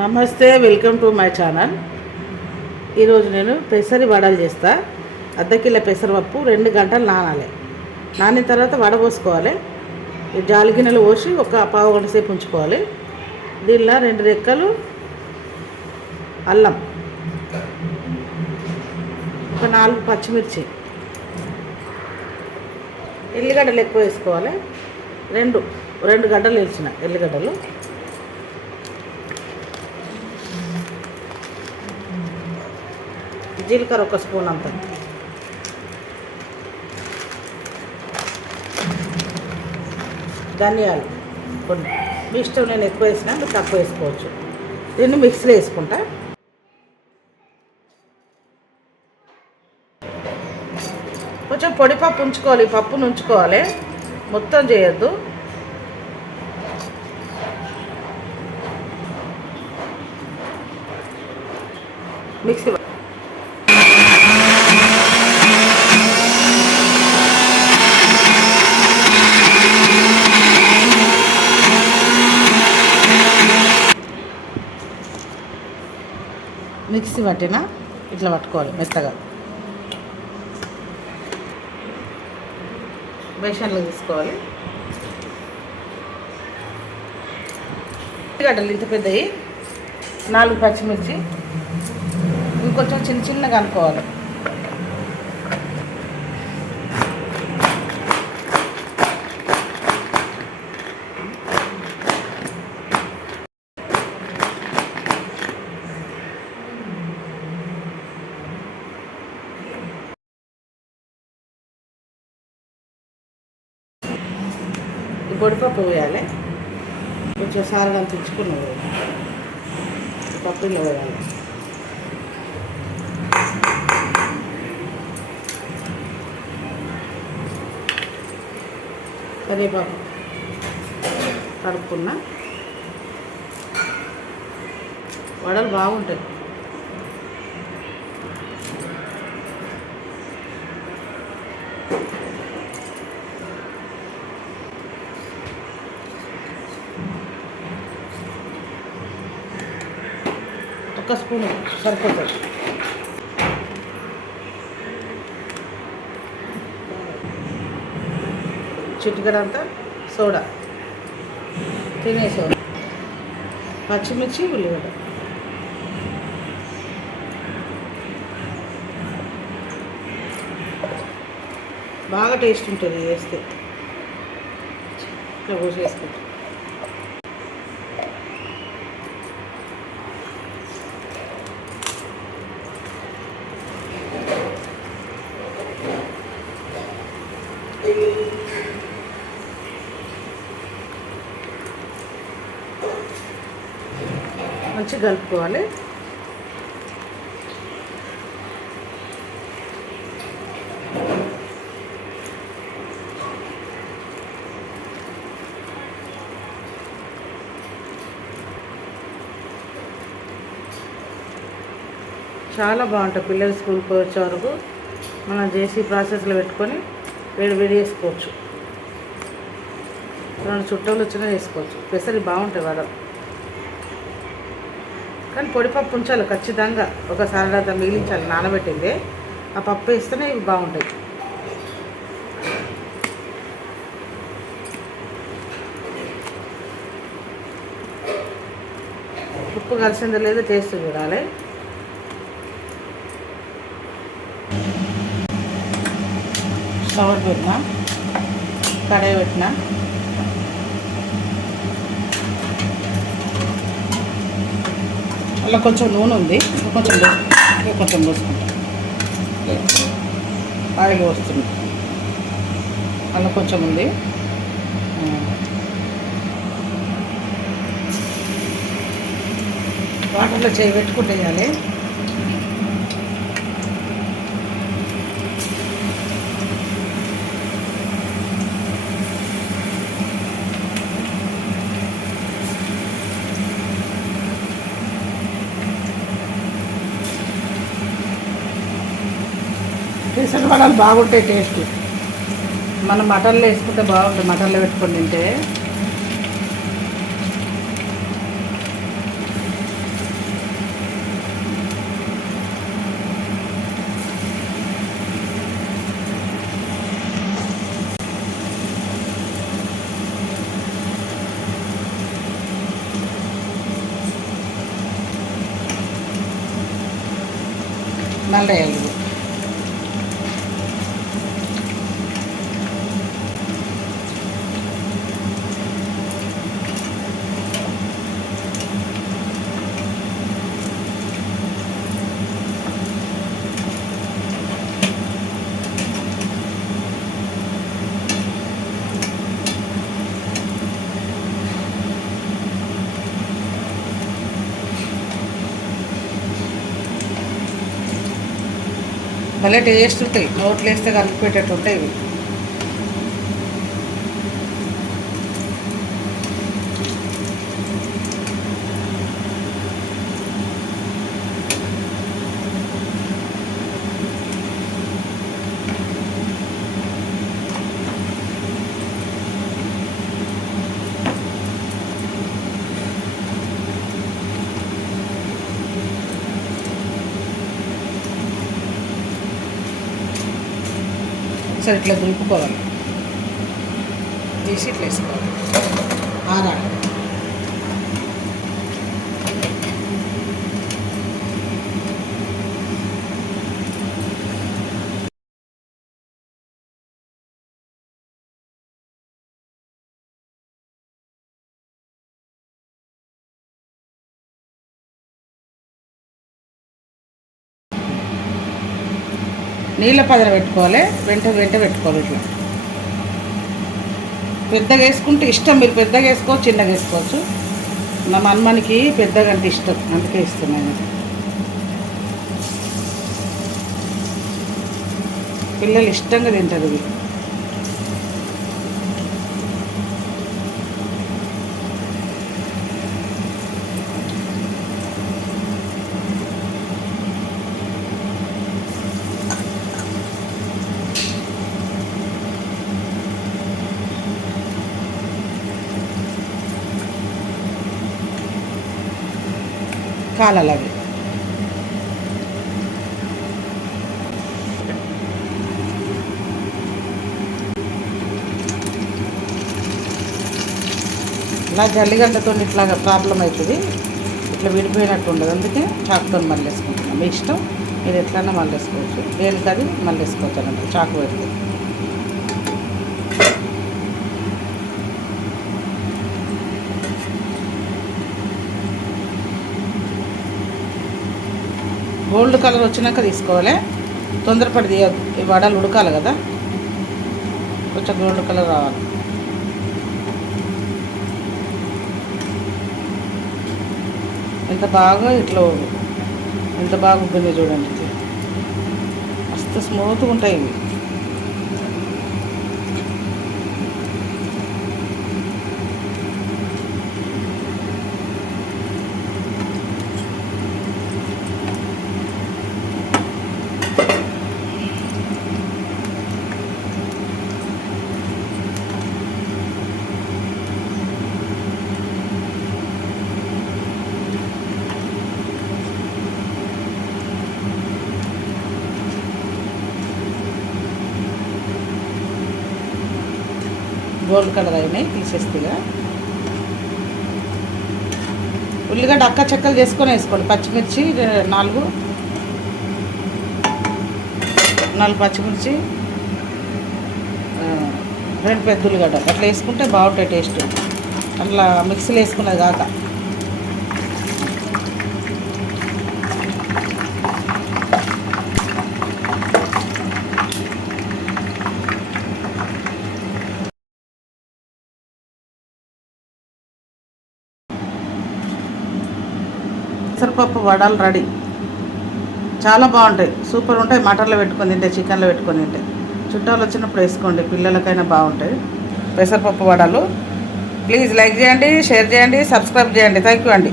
నమస్తే, welcome to my channel. ఈరోజు నేను పెసరి వడలు చేస్తా. అర్ధ కిలో పెసరపప్పు 2 గంటలు నానాలి. నానిన తర్వాత వడపోసుకోవాలి. ఈ జాలి గిన్నెలు పోసి ఒక పావు గంట సేపు ఉంచుకోవాలి. దీనిలో 2 రెక్కలు అల్లం, ఒక 4 పచ్చిమిర్చి, ఎల్లిగడ్డలు ఎక్కువ వేసుకోవాలి. 2 గడ్డలు వేసిన ఎల్లిగడ్డలు, జీలకర్ర 1 స్పూన్ అంత, ధనియాలు కొన్ని, మీ ఇష్టం. నేను ఎక్కువ వేసినా మీరు తక్కువ వేసుకోవచ్చు. దీన్ని మిక్సీలో వేసుకుంటా. కొంచెం పొడిపప్పు ఉంచుకోవాలి, పప్పును ఉంచుకోవాలి, మొత్తం చేయొద్దు. మిక్సీ మిక్సీ పట్టిన ఇట్లా పట్టుకోవాలి మెత్తగా. బేషన్లో తీసుకోవాలి. ఉల్లిగడ్డలు ఇంత పెద్దవి, 4 పచ్చిమిర్చి, ఇంకొంచెం చిన్నగా అనుకోవాలి. పొడిపప్పు వేయాలి, కొంచెం సారు కనిపించుకున్నది పప్పు ఇలా వేయాలి. కరివేపాకు కలుపుకున్న వడలు బాగుంటాయి. ఒక స్పూన్ సరిపోతుంది. చిటికెడంతా సోడా, తినే సోడా, పచ్చిమిర్చి, ఉల్లిగడ్డ. బాగా టేస్ట్ ఉంటుంది వేస్తే. ఇట్లా పోసేసుకుంటాం. మంచిగా కలుపుకోవాలి. చాలా బాగుంటుంది. పిల్లలు స్కూల్కి వచ్చే వరకు మనం చేసి ప్రాసెస్లో పెట్టుకొని వేడి చేసుకోవచ్చు. 2 చుట్టలు వచ్చినా వేసుకోవచ్చు. పెసరి బాగుంటాయి వడలు. కానీ పొడిపప్పు ఉంచాలి ఖచ్చితంగా. ఒకసారి అంతా మిగిలించాలి, నానబెట్టింది. ఆ పప్పు వేస్తేనే ఇవి బాగుంటాయి. ఉప్పు కలిసిందో లేదో టేస్ట్ చూడాలి. స్టవ్ పెట్టినా, కడాయి పెట్టినా, అలా కొంచెం నూనె ఉంది, కొంచెం పోసుకుంటాం. ఆయిల్ వస్తుంది, అలా కొంచెం ఉంది. వాటర్లో చేయి పెట్టుకుంటే వేయాలి. పెసర వడలు బాగుంటాయి టేస్ట్. మనం మటన్లో వేసుకుంటే బాగుంటుంది. మటన్లో పెట్టుకొని తింటే నల్లేయాలి. భలే టేస్ట్ ఉంటాయి, నోట్లు వేస్తే కలిపిపెట్టేట్టు ఉంటాయి ఇవి. ఒకసారి ఇట్లా దులుపుకోవాలి, తీసి ఇట్లా వేసుకోవాలి. ఆరాలి. నీళ్ళ పదన పెట్టుకోవాలి, వెంట పెట్టుకోవాలి. ఇట్లా పెద్దగా వేసుకుంటే ఇష్టం, మీరు పెద్దగా వేసుకోవచ్చు, చిన్నగా వేసుకోవచ్చు. నా మన్మనికి పెద్దగా అంటే ఇష్టం, అందుకే ఇస్తున్నాను. పిల్లలు ఇష్టంగా తింటారు ఇవి. కాలాలి అవి. ఇలా జల్లిగడ్డతో ఇట్లా ప్రాబ్లం అవుతుంది, ఇట్లా విడిపోయినట్టు ఉండదు. అందుకే చాకుతో మళ్ళీ వేసుకుంటున్నాం. మీ ఇష్టం, మీరు ఎట్లన్నా మళ్ళీ వేసుకోవచ్చు. దేనికి అది మళ్ళీ వేసుకోవచ్చు అన్నట్టు చాకు పెడితే. గోల్డ్ కలర్ వచ్చినాక తీసుకోవాలి, తొందరపడి తీయద్దు. ఈ వడలు ఉడకాలి కదా, కొంచెం గోల్డ్ కలర్ రావాలి. ఎంత బాగా ఎంత బాగా ఉబ్బింది చూడండి. మస్తు స్మూత్గా ఉంటాయి ఇవి. గోల్డ్ కలర్ అయినాయి, తీసేస్తే. ఉల్లిగడ్డ అక్క చెక్కలు చేసుకొని వేసుకోండి. పచ్చిమిర్చి 4 పచ్చిమిర్చి, 2 పెద్ద ఉల్లిగడ్డ అట్లా వేసుకుంటే బాగుంటాయి టేస్ట్. అట్లా మిక్సీలో వేసుకున్నది కాక. పెసరపప్పు వడలు రెడీ. చాలా బాగుంటాయి, సూపర్ ఉంటాయి. మటన్లో పెట్టుకొని తింటే, చికెన్లో పెట్టుకొని తింటే, చుట్టాలు వచ్చినప్పుడు వేసుకోండి, పిల్లలకైనా బాగుంటాయి పెసరపప్పు వడలు. ప్లీజ్ లైక్ చేయండి, షేర్ చేయండి, సబ్స్క్రైబ్ చేయండి. థ్యాంక్ యూ అండి.